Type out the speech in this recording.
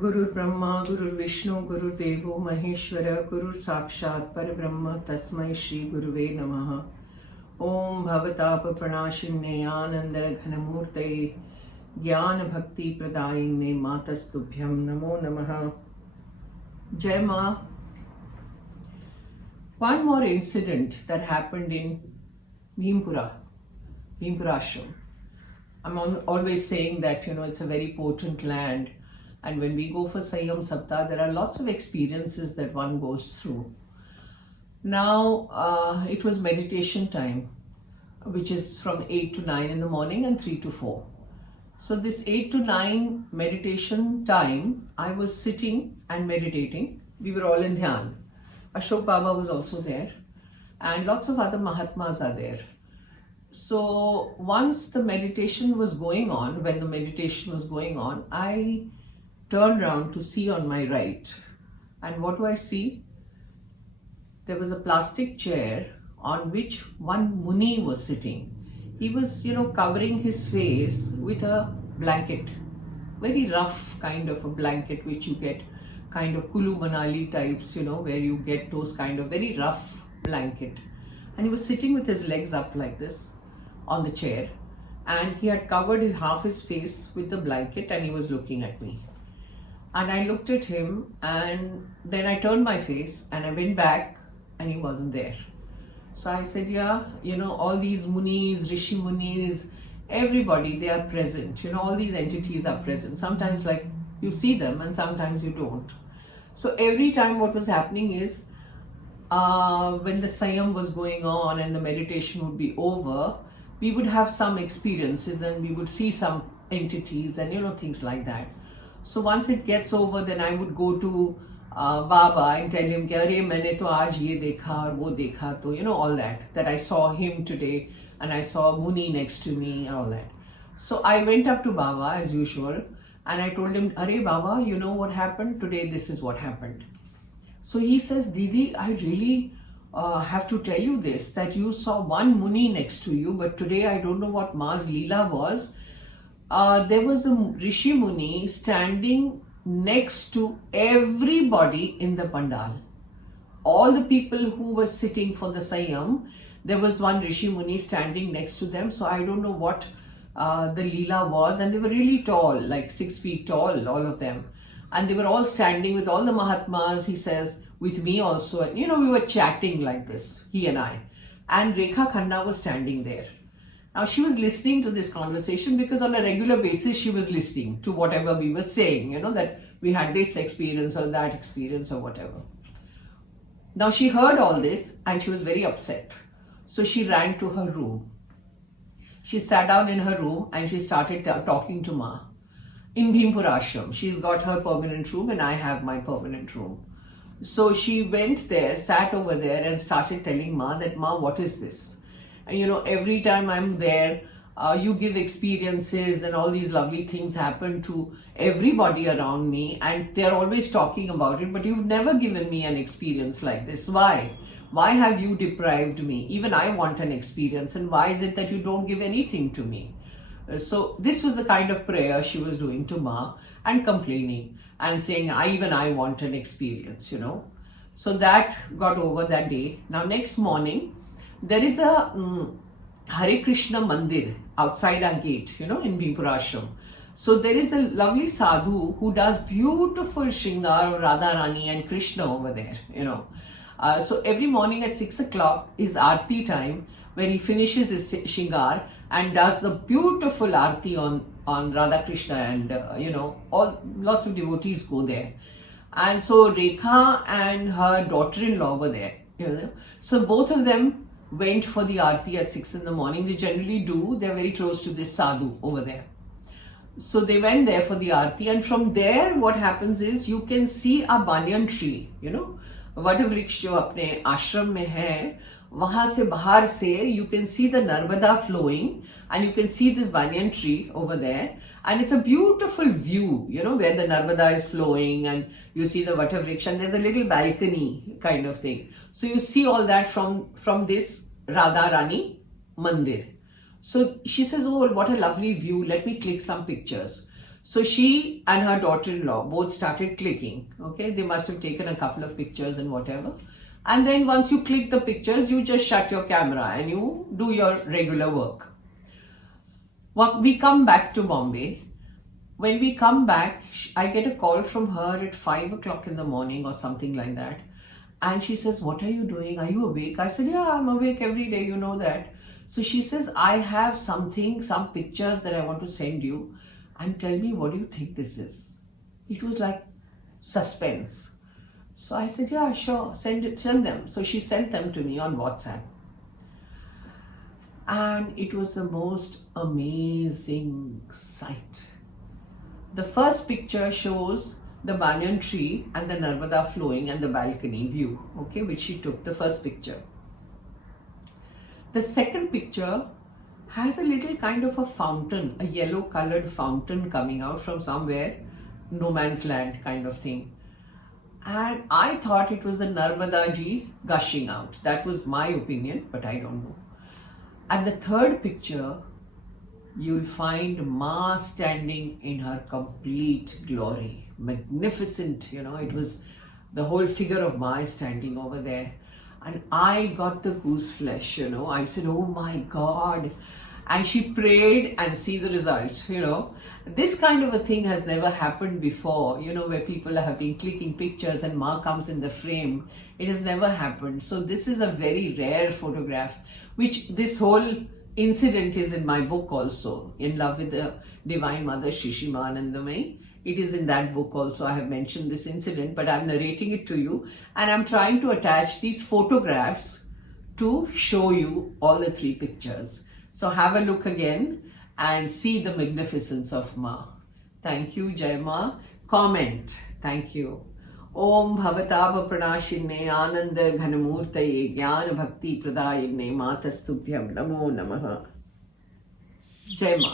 Guru Brahma, Guru Vishnu, Guru Devo Maheshwara, Guru Sakshat Parabrahma, Tasmai Shri Guruve Namaha. Om Bhavatapa Pranashinne Ananda Ghanamurte Jnana Bhakti Pradayinne Matastubhyam Namo Namaha. Jai Ma. One more incident that happened in Bhimpura Ashram. I'm always saying that, it's a very potent land. And when we go for Sanyam Saptah, there are lots of experiences that one goes through. Now, it was meditation time, which is from 8 to 9 in the morning and 3 to 4. So this 8 to 9 meditation time, I was sitting and meditating. We were all in Dhyan. Ashok Baba was also there. And lots of other Mahatmas are there. So once the meditation was going on, I turned around to see on my right. And what do I see? There was a plastic chair on which one Muni was sitting. He was, covering his face with a blanket. Very rough kind of a blanket which you get, kind of Kulu Manali types, where you get those kind of very rough blanket. And he was sitting with his legs up like this on the chair. And he had covered half his face with the blanket and he was looking at me. And I looked at him and then I turned my face and I went back and he wasn't there. So I said, all these Munis, Rishi Munis, everybody, they are present. All these entities are present. Sometimes like you see them and sometimes you don't. So every time what was happening is when the Sanyam was going on and the meditation would be over, we would have some experiences and we would see some entities and things like that. So once it gets over, then I would go to Baba and tell him, "Arey, maine to aaj ye dekha aur wo dekha," to all that I saw him today and I saw Muni next to me and all that. So I went up to Baba as usual and I told him, "Arey Baba, you know what happened today? This is what happened." So he says, "Didi, I really have to tell you this, that you saw one Muni next to you, but today I don't know what Ma's Leela was. There was a Rishi Muni standing next to everybody in the pandal. All the people who were sitting for the Sanyam, there was one Rishi Muni standing next to them. So I don't know what the Leela was. And they were really tall, like 6 feet tall, all of them. And they were all standing with all the Mahatmas, he says, with me also. And, we were chatting like this, he and I. And Rekha Khanna was standing there. Now she was listening to this conversation because on a regular basis she was listening to whatever we were saying, that we had this experience or that experience or whatever. Now she heard all this and she was very upset. So she ran to her room. She sat down in her room and she started talking to Ma. In Bhimpura Ashram, she's got her permanent room and I have my permanent room. So she went there, sat over there and started telling Ma that, "Ma, what is this? And every time I'm there, you give experiences and all these lovely things happen to everybody around me and they're always talking about it, but you've never given me an experience like this. Why? Why have you deprived me? Even I want an experience, and why is it that you don't give anything to me?" So this was the kind of prayer she was doing to Ma and complaining and saying, I want an experience, So that got over that day. Now next morning, there is a Hare Krishna Mandir outside our gate, in Bhimpura Ashram. So there is a lovely sadhu who does beautiful Shringar of Radha Rani and Krishna over there, So every morning at 6 o'clock is Aarti time, where he finishes his Shringar and does the beautiful Aarti on Radha Krishna and, lots of devotees go there. And so Rekha and her daughter-in-law were there, So both of them went for the Aarti at 6 in the morning. They generally do. They're very close to this sadhu over there. So they went there for the Aarti, and from there what happens is you can see a banyan tree, Vadavriksha jo apne ashram mein hai, wahan se bahar se you can see the Narmada flowing and you can see this banyan tree over there. And it's a beautiful view, where the Narmada is flowing and you see the Vatavriksha and there's a little balcony kind of thing. So you see all that from this Radha Rani Mandir. So she says, "Oh, what a lovely view. Let me click some pictures." So she and her daughter-in-law both started clicking. Okay, they must have taken a couple of pictures and whatever. And then once you click the pictures, you just shut your camera and you do your regular work. We come back to Bombay. When we come back, I get a call from her at 5 o'clock in the morning or something like that. And she says, what are you doing? Are you awake? I said, yeah, I'm awake every day, you know that. So she says, I have some pictures that I want to send you. And tell me, what do you think this is? It was like suspense. So I said, yeah, sure, send them. So she sent them to me on WhatsApp. And it was the most amazing sight. The first picture shows the banyan tree and the Narmada flowing and the balcony view, okay, which she took, the first picture. The second picture has a little kind of a fountain, a yellow colored fountain coming out from somewhere, no man's land kind of thing. And I thought it was the Narmada ji gushing out. That was my opinion, but I don't know. And the third picture, you'll find Ma standing in her complete glory. Magnificent, you know, it was the whole figure of Ma standing over there. And I got the goose flesh, you know. I said, oh my God. And she prayed and see the result, you know. This kind of a thing has never happened before, you know, where people have been clicking pictures and Ma comes in the frame. It has never happened. So this is a very rare photograph, which this whole incident is in my book also, In Love with the Divine Mother, Shree Shree Ma Anandamayee. It is in that book also. I have mentioned this incident, but I'm narrating it to you. And I'm trying to attach these photographs to show you all the three pictures. So have a look again and see the magnificence of Ma. Thank you, Jai Ma. Comment. Thank you. Om Bhavatapa Pranashinne Ananda Ghanamurtaye Jnana Bhakti Pradayine Matastubhyam Namo Namaha. Jai Ma.